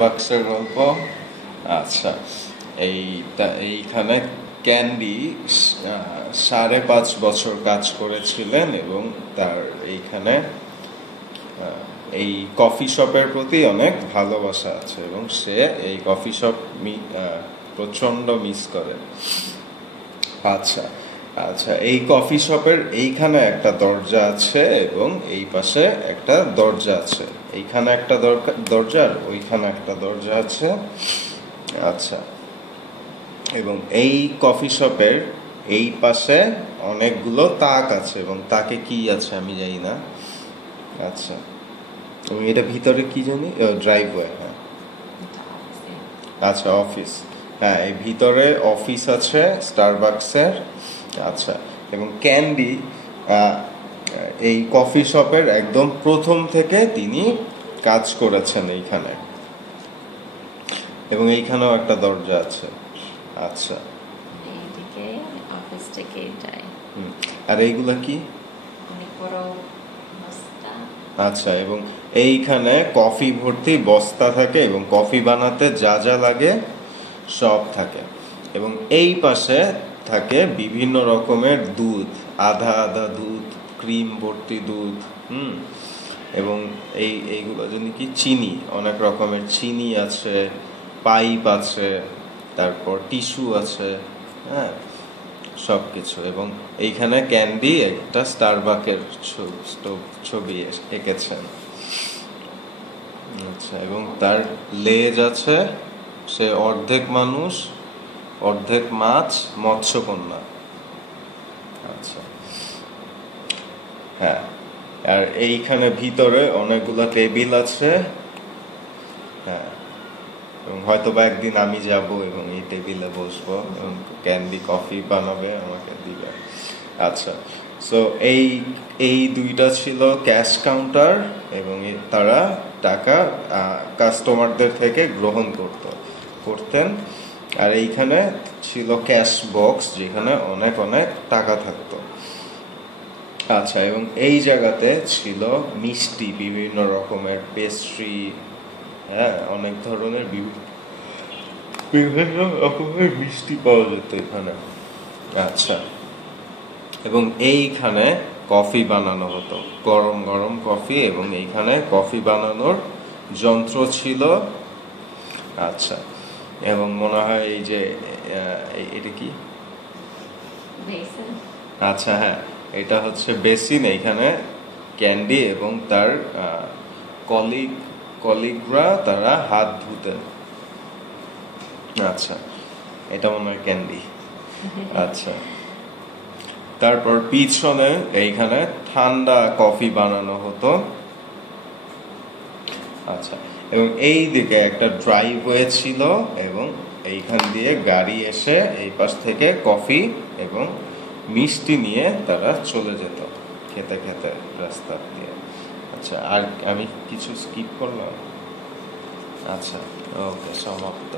বাক্সের গল্প। আচ্ছা, এইখানে ক্যান্ডি 5.5 বছর কাজ করেছিলেন এবং তার এইখানে এই কফি শপের প্রতি অনেক ভালোবাসা আছে এবং সে এই কফি শপ প্রচন্ড মিস করে। আচ্ছা আচ্ছা, এই কফি শপের এইখানে একটা দরজা আছে এবং এই পাশে একটা দরজা আছে। এইখানে একটা দরজা আর ওইখানে একটা দরজা আছে। আচ্ছা, এবং এই কফি শপের এই পাশে অনেকগুলো তাক আছে এবং তাকে কি আছে আমি জানি না। আচ্ছা, এবং এটা ভিতরে কি জানি, ড্রাইভওয়ে। হ্যাঁ, আচ্ছা অফিস। হ্যাঁ, এই ভিতরে অফিস আছে স্টারবাকসের। আচ্ছা, এবং ক্যান্ডি এই কফি শপের একদম প্রথম থেকে তিনি কাজ করেছেন এইখানে, এবং এইখানেও একটা দরজা আছে। আচ্ছা, এইদিকে অফিস থেকে যায়। আর এইগুলা কি? অনেক বড় বস্তা। আচ্ছা, এবং এইখানে কফি ভর্তি বস্তা থাকে এবং কফি বানাতে যা যা লাগে সব থাকে। এবং এই পাশে থাকে বিভিন্ন রকমের দুধ, আধা আধা দুধ, ক্রিম ভর্তি দুধ, এবং এইগুলো জন্য কি চিনি, অনেক রকমের চিনি আছে, পাইপ আছে, তারপর টিস্যু আছে, হ্যাঁ, সব কিছু। এবং এইখানে ক্যান্ডি একটা স্টারবাকের ছবি এঁকেছেন। আচ্ছা, এবং তার লেজ আছে, সে অর্ধেক মানুষ অর্ধেক মাছ, মৎস্যকন্যা। আচ্ছা, হ্যাঁ, আর এইখানে ভিতরে অনেকগুলো টেবিল আছে। হ্যাঁ, এবং হয়তো বা একদিন আমি যাব এবং এই টেবিলে বসবো এবং ক্যান্ডি কফি বানাবে, আমাকে দিবে। আচ্ছা, সো এই দুইটা ছিল ক্যাশ কাউন্টার এবং তারা টাকা কাস্টমারদের থেকে গ্রহণ করতেন। আর এইখানে ছিল ক্যাশ বক্স, যেখানে অনেক অনেক টাকা থাকতো। আচ্ছা, এবং এই জায়গাতে ছিল মিষ্টি, বিভিন্ন রকমের পেস্ট্রি, হ্যাঁ, অনেক ধরনের বিভিন্ন রকমের মিষ্টি পাওয়া যেত এখানে। আচ্ছা, এবং এইখানে কফি বানানো হতো, গরম গরম কফি, এবং এইখানে কফি বানানোর যন্ত্র ছিল। আচ্ছা, এবং মনে হয় এই যে এটা কি? আচ্ছা, হ্যাঁ, এটা হচ্ছে বেসিন। এইখানে ক্যান্ডি এবং তার কলিগরা তারা হাত ধুতেন। আচ্ছা, এটা মনে হয় ক্যান্ডি। আচ্ছা, তারপর পিছনে এইখানে ঠান্ডা কফি বানানো হতো। আচ্ছা, এবং এই দিকে একটা ড্রাইভওয়ে ছিল এবং এইখান দিয়ে গাড়ি এসে এই পাশ থেকে কফি এবং মিষ্টি নিয়ে তারা চলে যেত খেতে খেতে রাস্তা দিয়ে। আচ্ছা, আর আমি কিছু স্কিপ করলাম? আচ্ছা, ওকে, সমাপ্ত।